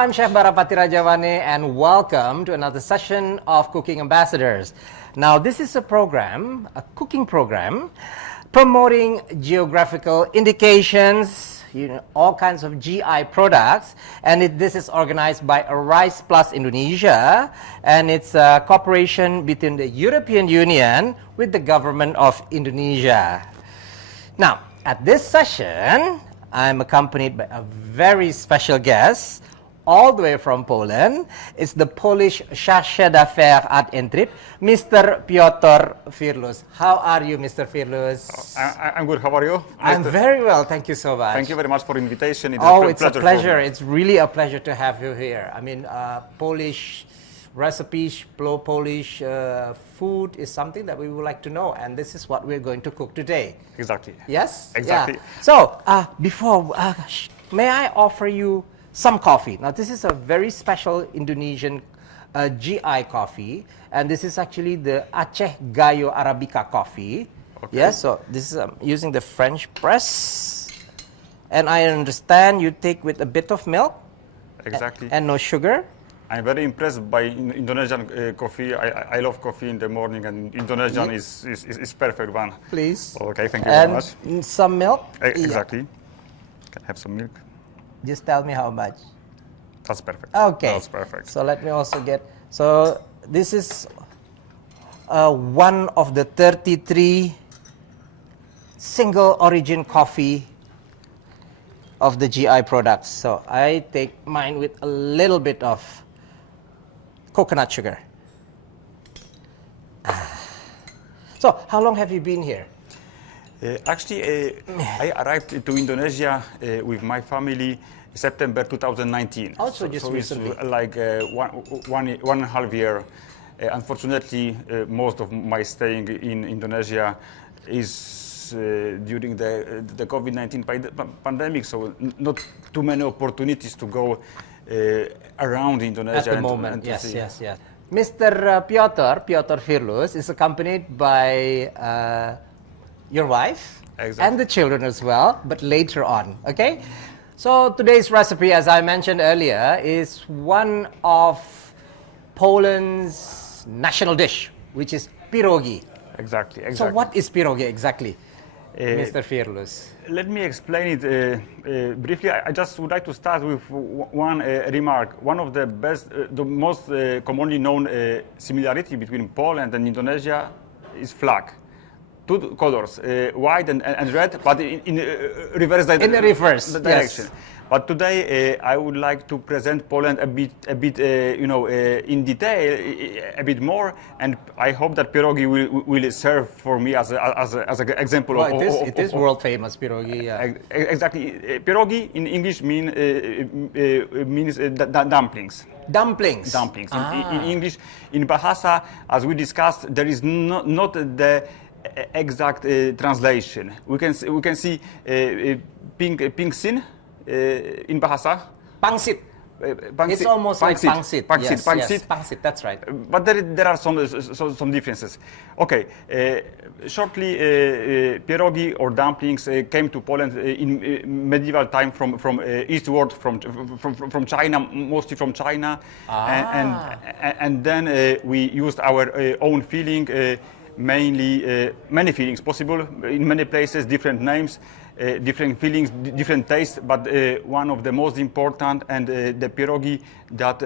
I'm Chef Bara Pattiradjawane and welcome to another session of Cooking Ambassadors. Now this is a program, a cooking program, promoting geographical indications, all kinds of GI products, and this is organized by Rice Plus Indonesia, and it's a cooperation between the European Union with the government of Indonesia. Now, at this session, I'm accompanied by a very special guest, all the way from Poland. It's the Polish Chargé d'Affaires at Trip, Mr. Piotr Firlus. How are you, Mr. Firlus? I'm good. How are you? I'm very well. Thank you so much. Thank you very much for the invitation. It's a pleasure. It's really a pleasure to have you here. I mean, Polish recipes, Polish food is something that we would like to know, and this is what we're going to cook today. Exactly. Yes? Exactly. Yeah. So, before, may I offer you some coffee? Now, this is a very special Indonesian GI coffee, and this is actually the Aceh Gayo Arabica coffee. Okay. Yes, so this is using the French press, and I understand you take with a bit of milk. Exactly. And no sugar. I'm very impressed by Indonesian coffee. I love coffee in the morning, and Indonesian is perfect one. Please. Okay, thank you very much. And some milk? Exactly. Yeah. Can I have some milk? Just tell me how much. That's perfect. Okay. That's perfect. So let me also get, so this is one of the 33 single origin coffee of the GI products. So I take mine with a little bit of coconut sugar. So how long have you been here? Actually, I arrived to Indonesia with my family September 2019. Also just recently. It's like one and a half year. Unfortunately, most of my staying in Indonesia is during the COVID-19 pandemic, so not too many opportunities to go around Indonesia. At the moment, yes. Mr. Piotr Firlus is accompanied by your wife, exactly, and the children as well, but later on, okay? So today's recipe, as I mentioned earlier, is one of Poland's national dish, which is pierogi. Exactly. So what is pierogi exactly, Mr. Firlus? Let me explain it briefly. I just would like to start with one remark. One of the best, the most commonly known similarity between Poland and Indonesia is flag. Two colors, white and red, but in reverse direction. In the reverse direction. Yes. But today I would like to present Poland a bit, in detail, a bit more, and I hope that pierogi will serve for me as an example. Well, it is world famous pierogi. Yeah. Exactly. Pierogi in English means dumplings. Dumplings. Dumplings. In English, in Bahasa, as we discussed, there is not the exact translation. We can see pingsin in Bahasa. Pangsit. It's almost like pangsit. Yes, pangsit, that's right. But there are some differences. Okay, shortly, pierogi or dumplings came to Poland in medieval time from eastward, from China, mostly from China, and then we used our own filling. Mainly, many fillings possible in many places, different names, different fillings, different tastes. But one of the most important, and the pierogi that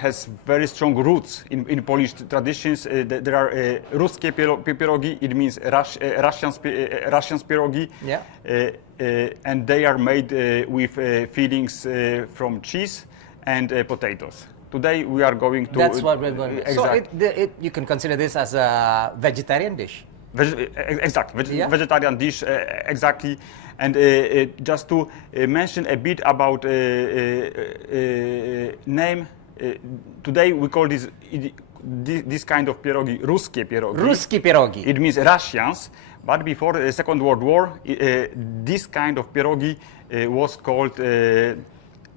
has very strong roots in Polish traditions. There are ruskie pierogi. It means Russian pierogi, yeah. And they are made with fillings from cheese and potatoes. Today we are going to... That's what we're going to... So you can consider this as a vegetarian dish? Exactly, yeah. Vegetarian dish, exactly. And just to mention a bit about name, today we call this kind of pierogi ruskie pierogi. Ruskie pierogi. It means Russians, but before the Second World War, this kind of pierogi was called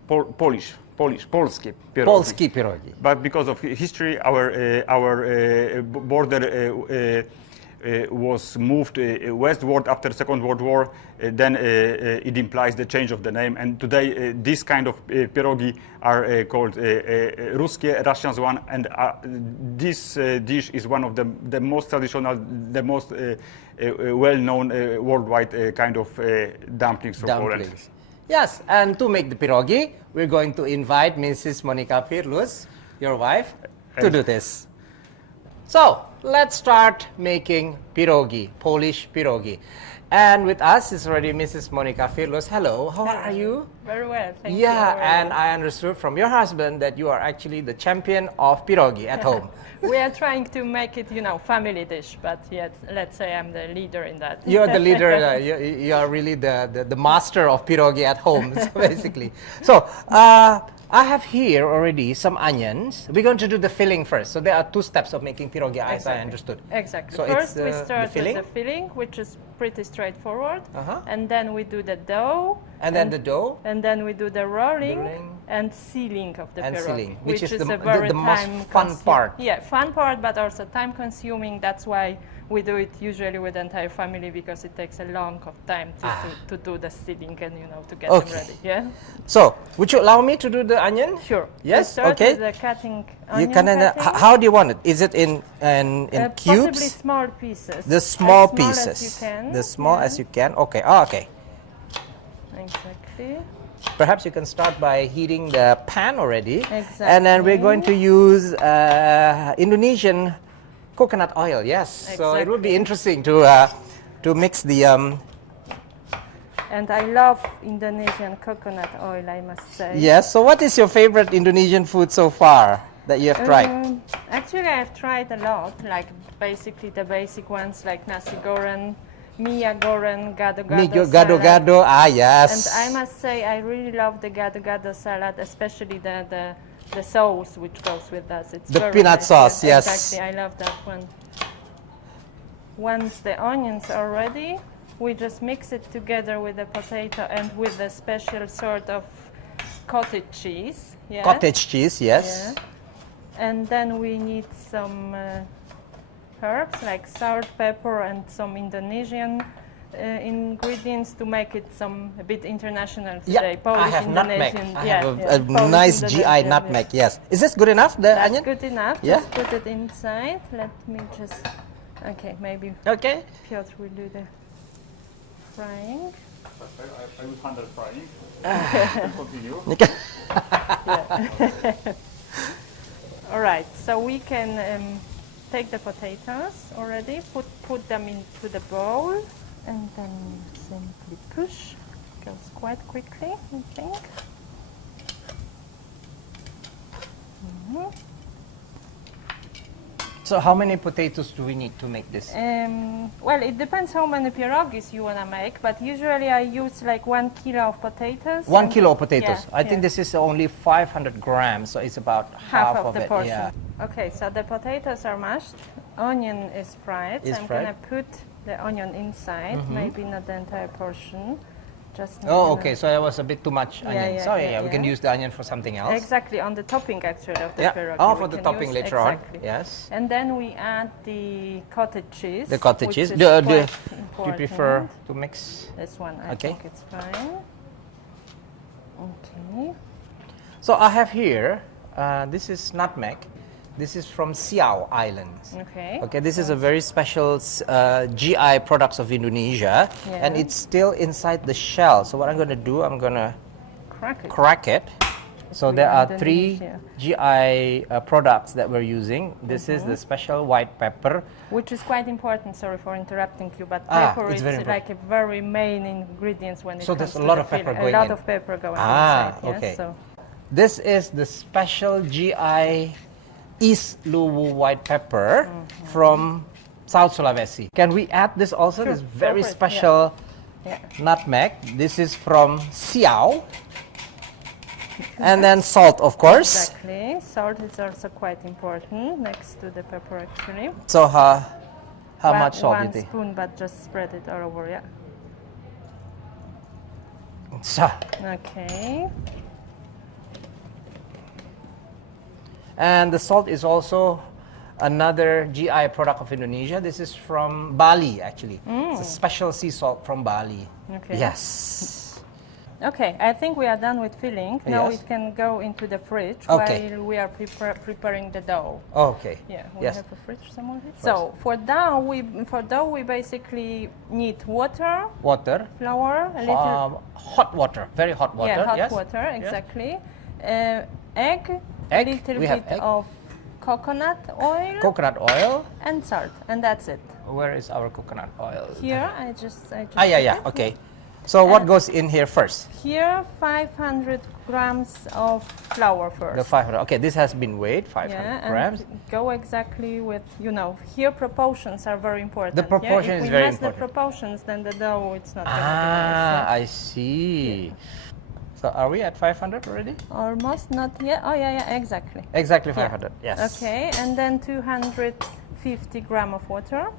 Polskie pierogi. Polskie pierogi. But because of history, our border was moved westward after Second World War, then it implies the change of the name. And today, this kind of pierogi are called Ruskie, Russian one, and this dish is one of the most traditional, the most well-known worldwide kind of dumplings from Poland. Yes, and to make the pierogi, we're going to invite Mrs. Monika Firlus, your wife, to do this. So, let's start making pierogi, Polish pierogi. And with us is already Mrs. Monika Firlus. Hello, how are you? Very well, thank you. Yeah, and I understood from your husband that you are actually the champion of pierogi at home. We are trying to make it, family dish, but yet, let's say I'm the leader in that. You're the leader, you are really the master of pierogi at home, so basically. So, I have here already some onions. We're going to do the filling first. So there are 2 steps of making pierogi, as I understood. Exactly. So first, it's we start filling? with the filling, which is pretty straightforward. Uh-huh. And then we do the dough. And then the dough. And then we do the rolling and sealing of the pierogi. Sealing, which is a very the most fun part. Yeah, fun part, but also time consuming. That's why we do it usually with the entire family, because it takes a long of time to do the sealing and to get them ready. Yeah. So, would you allow me to do the onion? Sure. Yes. We start Okay. with the cutting You onion can. cutting. How do you want it? Is it in cubes? Possibly small pieces. The small as pieces. As you can. The small as you can. Okay. Oh, okay. Exactly. Perhaps you can start by heating the pan already. Exactly. And then we're going to use Indonesian coconut oil. Yes. So it would be interesting to mix the. And I love Indonesian coconut oil, I must say. Yes. So what is your favorite Indonesian food so far that you have tried? Actually, I've tried a lot, like basically the basic ones like nasi goreng, mia goreng, gado-gado salad. Gado-gado, yes. And I must say, I really love the gado-gado salad, especially the sauce which goes with that. It's the very peanut nice. sauce, yes. Exactly, I love that one. Once the onions are ready, we just mix it together with the potato and with the special sort of cottage cheese. Yeah? Cottage cheese, yes. Yeah. And then we need some herbs like salt, pepper, and some Indonesian ingredients to make it a bit international today. Yeah, I have nutmeg. Indonesian. I have a Polish nice GI Indonesian, nutmeg, yes. Is this good enough, the That's onion? good enough. Yeah? Just put it inside. Let me just... Okay, maybe Okay. Piotr will do the frying. I will handle frying. You can continue. All right, so we can take the potatoes already, put them into the bowl, and then simply push. Goes quite quickly, I think. So how many potatoes do we need to make this? Well, it depends how many pierogis you want to make, but usually I use like 1 kilo of potatoes. 1 kilo of potatoes. Yeah, I think this is only 500 grams, so it's about half of the it. portion. Yeah. Okay, so the potatoes are mashed, onion is fried. Is I'm fried. gonna put the onion inside, maybe not the entire portion. Just Oh, okay. So that was a bit too much onion. yeah, So yeah, we can yeah. use the onion for something else. Exactly, on the topping actually of the Yeah. pierogi. Oh, we for the can topping use. later Exactly. on. Yes. And then we add the cottage cheese. The cottage which cheese. is Do quite you important. prefer to mix? This one? I Okay. think it's fine. Okay. So I have here, this is nutmeg. This is from Siau Islands. Okay. Okay, this is a very special GI products of Indonesia, Yeah. and it's still inside the shell. So what I'm going to do, I'm going to Crack it. crack it. So we there are add 3 Indonesia. GI products that we're using. This is the special white pepper. Which is quite important, sorry for interrupting you, but Ah, pepper it's is very like a very main ingredient when it So comes there's a to lot the of pepper filling. going A lot in. of pepper going Ah, inside, yes, okay. so. This is the special GI East Luwu white pepper from South Sulawesi. Can we add this also? Sure, This very go for it, special Yeah. nutmeg. This is from Siau. And then salt, of course. Exactly. Salt is also quite important next to the pepper actually. So how much salt do you 1 think? spoon, but just spread it all over, yeah. So, Okay. and the salt is also another GI product of Indonesia. This is from Bali, actually. It's a special sea salt from Bali. Okay. Yes. Okay, I think we are done with filling. Now Yes. it can go into the fridge Okay. while we are preparing the dough. Okay. Yeah, we Yes. have a fridge somewhere here. So for dough, we basically need water, Water. flour, a little Hot water. Very hot water. yeah, hot yes. water Yes. exactly. Egg, Egg, a little we have bit egg. of coconut oil, Coconut oil. and salt, and that's it. Where is our coconut oil? Here, I just Yeah, put yeah. it. Okay. So what goes in here first? Here, 500 grams of flour first. The 500. Okay, this has been weighed, 500 Yeah, grams. and go exactly with, here proportions are very important. The proportion yeah? is very If we mess the important. proportions, then the dough, it's not going to be Ah, nice. I see. So are we at 500 already? Almost not yet. Oh, yeah, exactly. Exactly Yeah. 500, yes. Okay, and then 250 gram of water.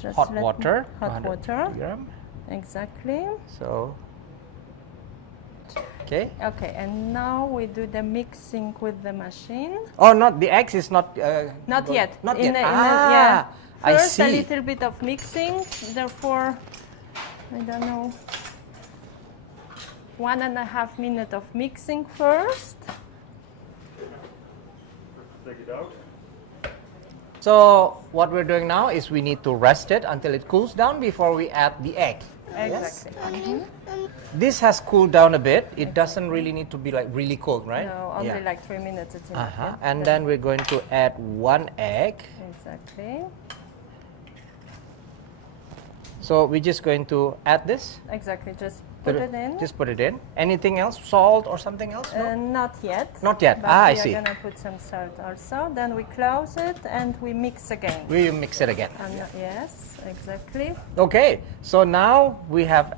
Just Hot let me- water. Hot 150 water, gram. exactly. So, okay. Okay, and now we do the mixing with the machine. Oh, not the eggs is not. Not yet. Not In yet. a- Ah, I First, a see. little bit of mixing. Therefore, I don't know. 1.5 minutes of mixing first. Take it out. So what we're doing now is we need to rest it until it cools down before we add the egg. Exactly. This has cooled down a bit. It doesn't really need to be like really cold, right? No, only Yeah. like 3 minutes. It's enough. Uh-huh. yeah? And then we're going to add 1 egg. Exactly. So we're just going to add this. Exactly. Just put it in. Just put it in. Anything else? Salt or something else? No? Not yet. Not yet. But I we see. are gonna put some salt also. Then we close it and we mix again. We mix it again. Yes, exactly. Okay. So now we have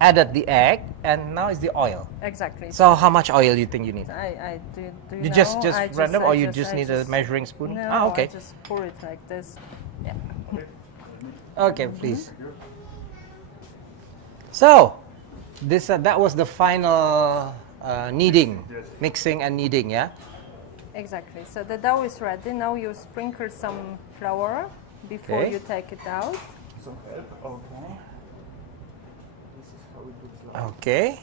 added the egg, and now is the oil. Exactly. So how much oil you think you need? I do. You know? just I random, or you I just need a measuring spoon? No, Ah, okay. I just pour it like this. Yeah. Okay, please. So, this that was the final kneading, Yes. mixing and kneading, yeah. Exactly. So the dough is ready. Now you sprinkle some flour before Okay. you take it out. Some help. Okay. This is how it looks like. Okay.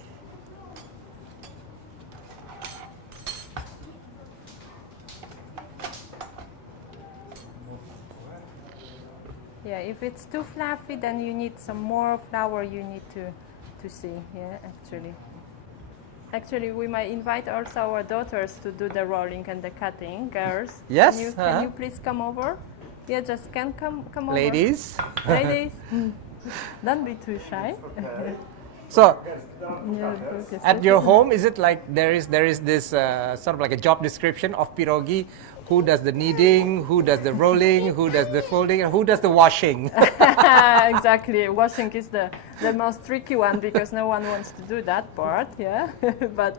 Yeah. If it's too fluffy, then you need some more flour. You need to see. Yeah. Actually, we might invite also our daughters to do the rolling and the cutting. Girls, Yes, Can uh-huh. you please come over? Yeah, just come over. Ladies. Ladies, don't be too shy. So, Yeah, focus at it. your home, is it like there is this sort of like a job description of pierogi? Who does the kneading? Who does the rolling? Who does the folding? And who does the washing? Exactly. Washing is the most tricky one because no one wants to do that part. Yeah, but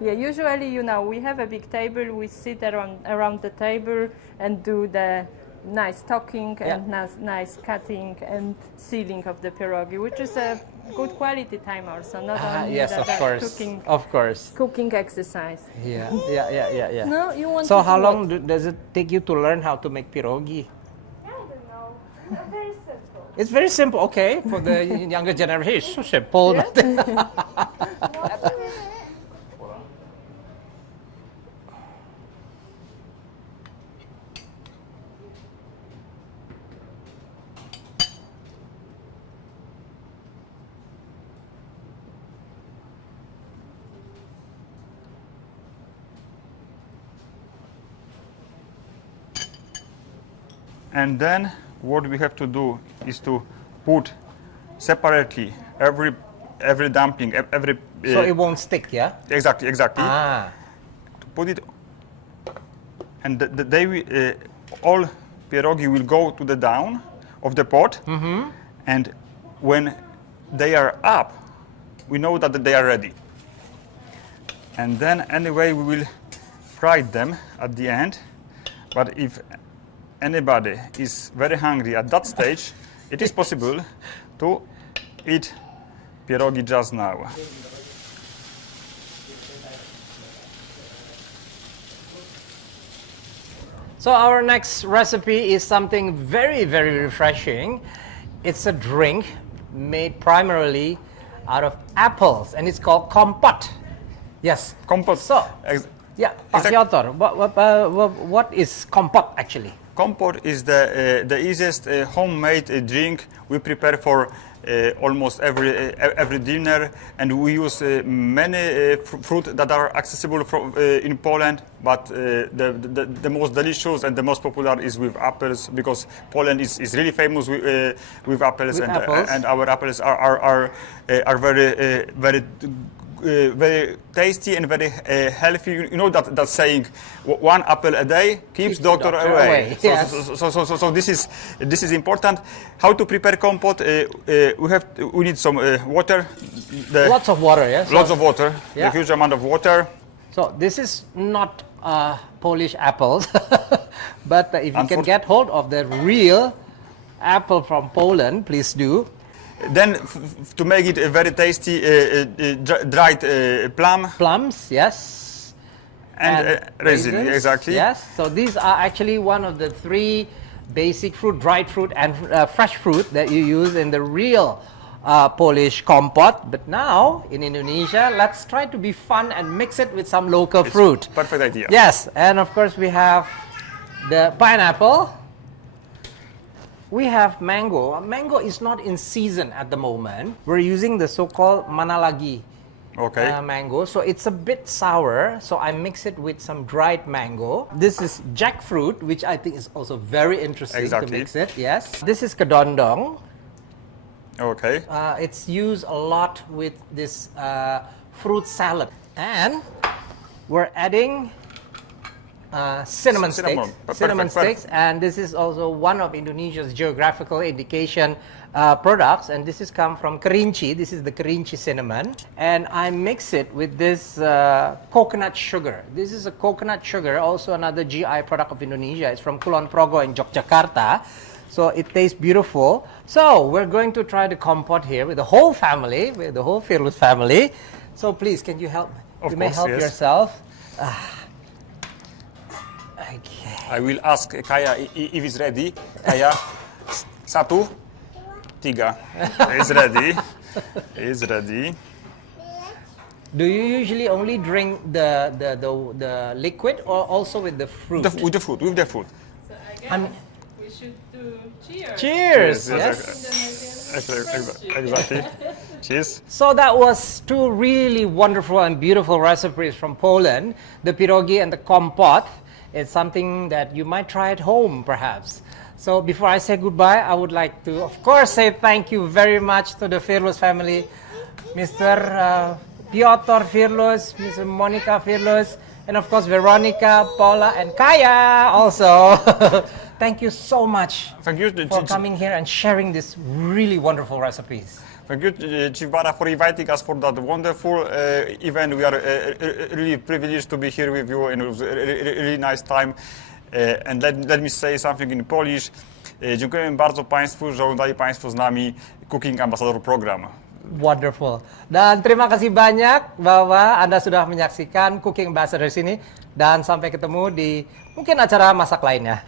yeah, usually we have a big table. We sit around the table and do the nice talking and nice cutting and sealing of the pierogi, which is a good quality time also. Not only Yes, that, of that course. Of course. cooking exercise. Yeah. Yeah. No, you want So to how do long what? does it take you to learn how to make pierogi? I don't know. Very simple. It's very simple, okay, for the younger generation. It's so simple. And then what we have to do is to put separately every dumpling, every. So it won't stick, yeah? Exactly. Ah, To put it, and they will, all pierogi will go to the down of the pot, and when they are up, we know that they are ready. And then anyway we will fry them at the end. But if anybody is very hungry at that stage, it is possible to eat pierogi just now. So our next recipe is something very, very refreshing. It's a drink made primarily out of apples, and it's called Compote. Yes. Compote. So, yeah, Pak Piotr, what is Compote actually? Compote is the easiest homemade drink we prepare for almost every dinner, and we use many fruit that are accessible in Poland. But the most delicious and the most popular is with apples, because Poland is really famous with apples, and our apples are very tasty and very healthy. You know that saying, one apple a day keeps doctor away. Yes. So this is important. How to prepare compote? We need some water. Lots of water, yes. Lots of water. Yeah. A huge amount of water. So this is not Polish apples, but if you can get hold of the real apple from Poland, please do. Then, to make it a very tasty, dried plums, yes, and raisin, exactly. Yes. So these are actually one of the 3 basic fruit, dried fruit, and fresh fruit that you use in the real Polish compote. But now in Indonesia, let's try to be fun and mix it with some local fruit. Perfect idea. Yes, and of course we have the pineapple. We have mango. Mango is not in season at the moment. We're using the so-called manalagi mango. So it's a bit sour. So I mix it with some dried mango. This is jackfruit, which I think is also very interesting to mix it. Yes. This is kedondong. Okay. It's used a lot with this fruit salad. And we're adding cinnamon sticks, and this is also one of Indonesia's geographical indication products, and this is come from Kerinci. This is the Kerinci cinnamon, and I mix it with this coconut sugar. This is a coconut sugar, also another GI product of Indonesia. It's from Kulon, Progo in Jogjakarta, so it tastes beautiful. So we're going to try the compote here with the whole family, with the whole Firlus family. So please, can you help? Of you may course, help yes. yourself. Okay. I will ask Kaya if it's ready. Kaya, 1, 3. It's ready. It's ready. Do you usually only drink the liquid, or also with the fruit? With the fruit. So I guess we should do cheers. Cheers! Yes. Exactly. Cheers. So that was 2 really wonderful and beautiful recipes from Poland, the pierogi and the compote. It's something that you might try at home, perhaps. So before I say goodbye, I would like to, of course, say thank you very much to the Firlus family, Mr. Piotr Firlus, Mr. Monica Firlus, and of course Veronica, Paula, and Kaya also. Thank you so much for coming here and sharing these really wonderful recipes. Thank you, Chief Bara, for inviting us for that wonderful event. We are really privileged to be here with you, and it was a really nice time. And let me say something in Polish. Dziękujemy bardzo Państwu, że oglądali Państwo z nami Cooking Ambassador Program. Wonderful. Dan terima kasih banyak bahwa Anda sudah menyaksikan Cooking Ambassadors ini, dan sampai ketemu di mungkin acara masak lainnya.